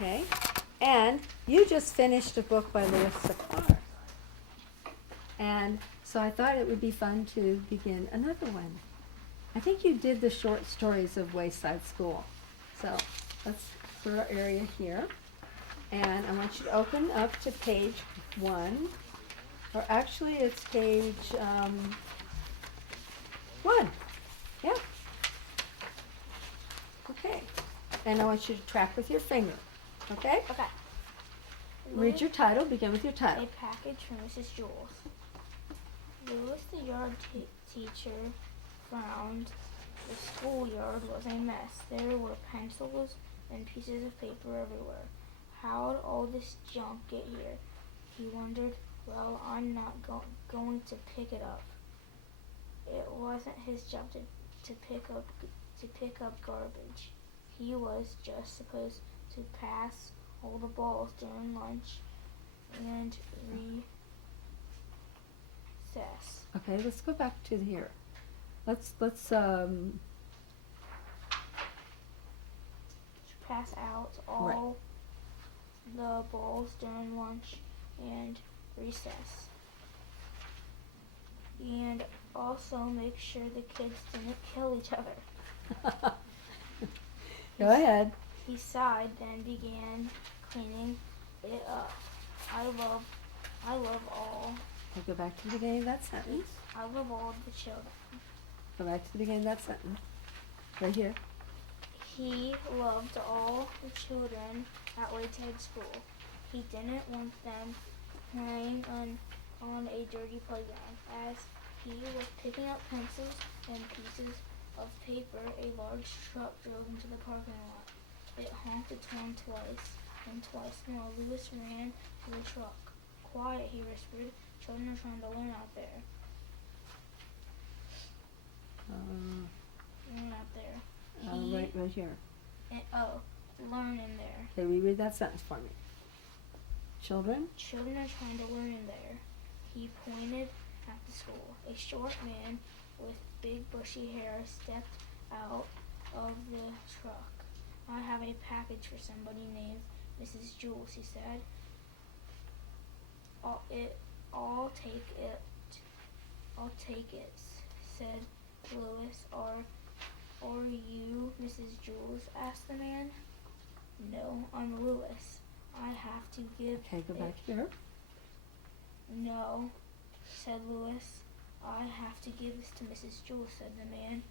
Okay, and you just finished a book by Louis Safar. And so I thought it would be fun to begin another one. I think you did the short stories of Wayside School. So let's put our area here. And I want you to open up to page 1. Or actually it's page 1. Yeah. Okay. And I want you to track with your finger. Okay? Okay. Read your title. Begin with your A title. package from Mrs. Jules. Louis, the yard teacher, frowned. The schoolyard was a mess. There were pencils and pieces of paper everywhere. How'd all this junk get here? He wondered. Well, I'm not going to pick it up. It wasn't his job to pick up garbage. He was just supposed to pass all the balls during lunch and recess. Okay, let's go back to here. Let's pass out all the balls during lunch and recess. And also make sure the kids didn't kill each other. Go ahead. He sighed, then began cleaning it up. I love all. I'll go back to the beginning of that sentence. I love all the children. Go back to the beginning of that sentence. Right here. He loved all the children at Wayside School. He didn't want them playing on a dirty playground. As he was picking up pencils and pieces of paper, a large truck drove into the parking lot. It honked its horn twice, and twice more. Louis ran to the truck. Quiet, he whispered. Children are trying to learn out there. Learn out there. Right here. Learn in there. Okay, reread that sentence for me. Children? Children are trying to learn in there. He pointed at the school. A short man with big bushy hair stepped out of the truck. I have a package for somebody named Mrs. Jules, he said. I'll take it, said Louis. Are you Mrs. Jules? Asked the man. No, I'm Louis. I have to give Okay, go back here. No, said Louis. I have to give this to Mrs. Jules, said the man.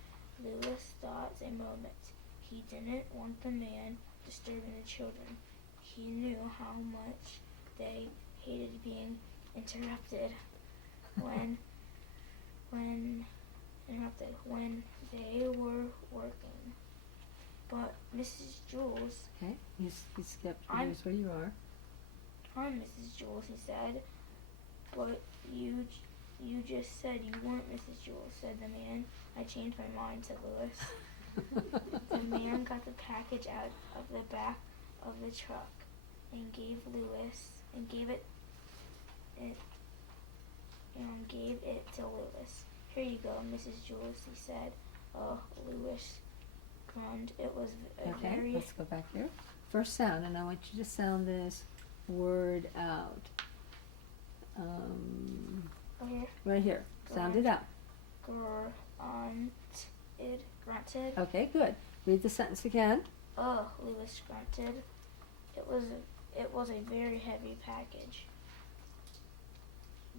Louis thought a moment. He didn't want the man disturbing the children. He knew how much they hated being interrupted when they were working. But Mrs. Jules... Okay, you skipped. Here's where you are. I'm Mrs. Jules, he said. But you just said you weren't Mrs. Jules, said the man. I changed my mind, said Louis. The man got the package out of the back of the truck and gave it to Louis. Here you go, Mrs. Jules, he said. Oh, Louis groaned. It was Okay, let's go back here. First sound, and I want you to sound this word out. Right here. Sound it out. Grunted. Okay, good. Read the sentence again. Oh, Louis grunted. It was a very heavy package.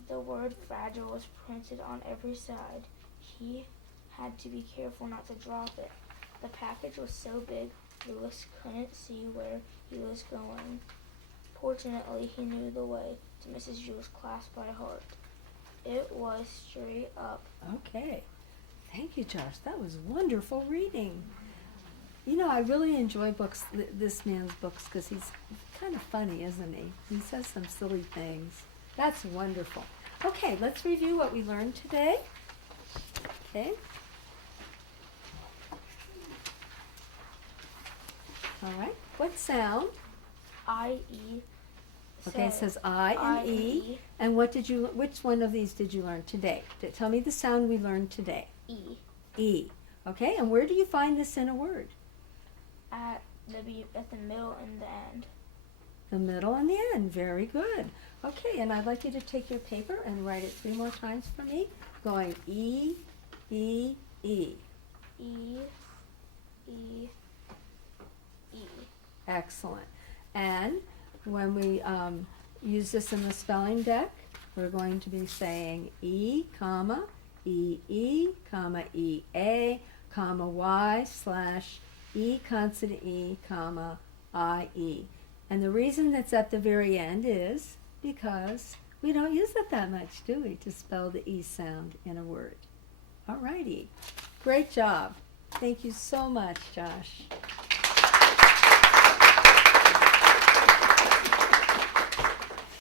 The word fragile was printed on every side. He had to be careful not to drop it. The package was so big, Louis couldn't see where he was going. Fortunately, he knew the way to Mrs. Jules' class by heart. It was straight up. Okay. Thank you, Josh. That was wonderful reading. You know, I really enjoy books, this man's books, because he's kind of funny, isn't he? He says some silly things. That's wonderful. Okay, let's review what we learned today. Okay. All right. What sound? I-E. Okay, it says I and E. And which one of these did you learn today? Tell me the sound we learned today. E. E. Okay, and where do you find this in a word? At the middle and the end. the middle, and the end. Very good. Okay, and I'd like you to take your paper and write it 3 more times for me, going E, E, E. E, E, E. Excellent. And when we use this in the spelling deck, we're going to be saying E, comma, E, E, comma, E, A, comma, Y, slash, E, consonant E, comma, I, E. And the reason that's at the very end is because we don't use it that much, do we, to spell the E sound in a word. All righty. Great job. Thank you so much, Josh.